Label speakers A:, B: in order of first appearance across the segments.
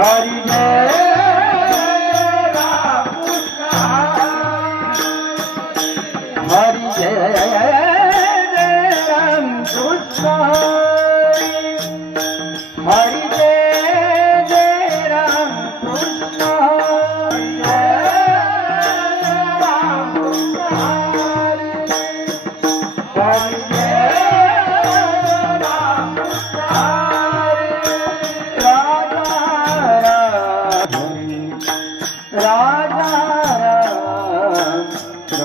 A: Hari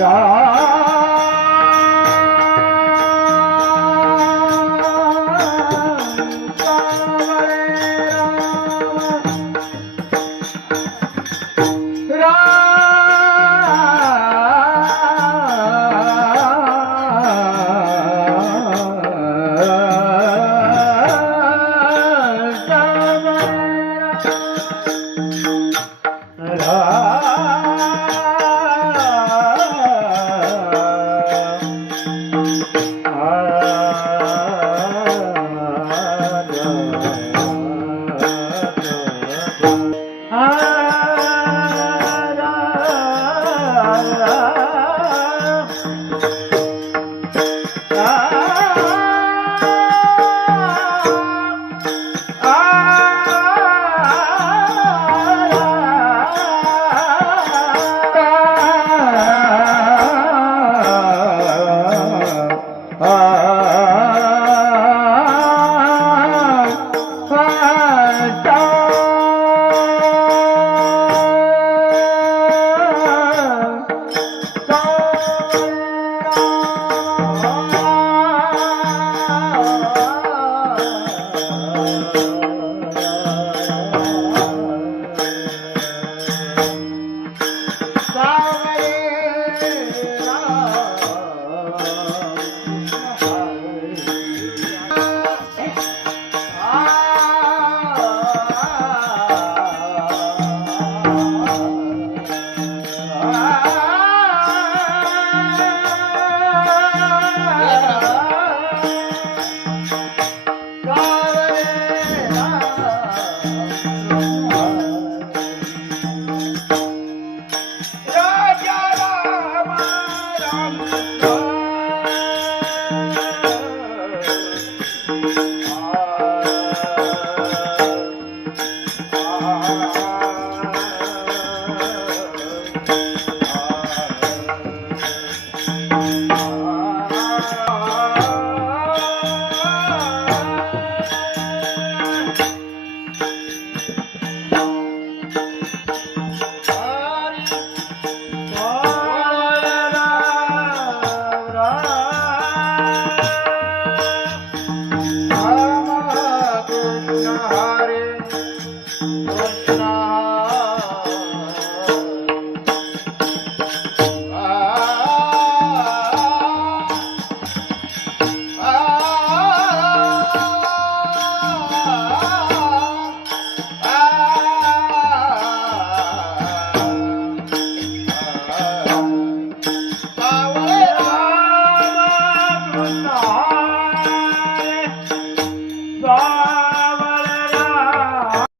A: Ram রে Bye. Krishna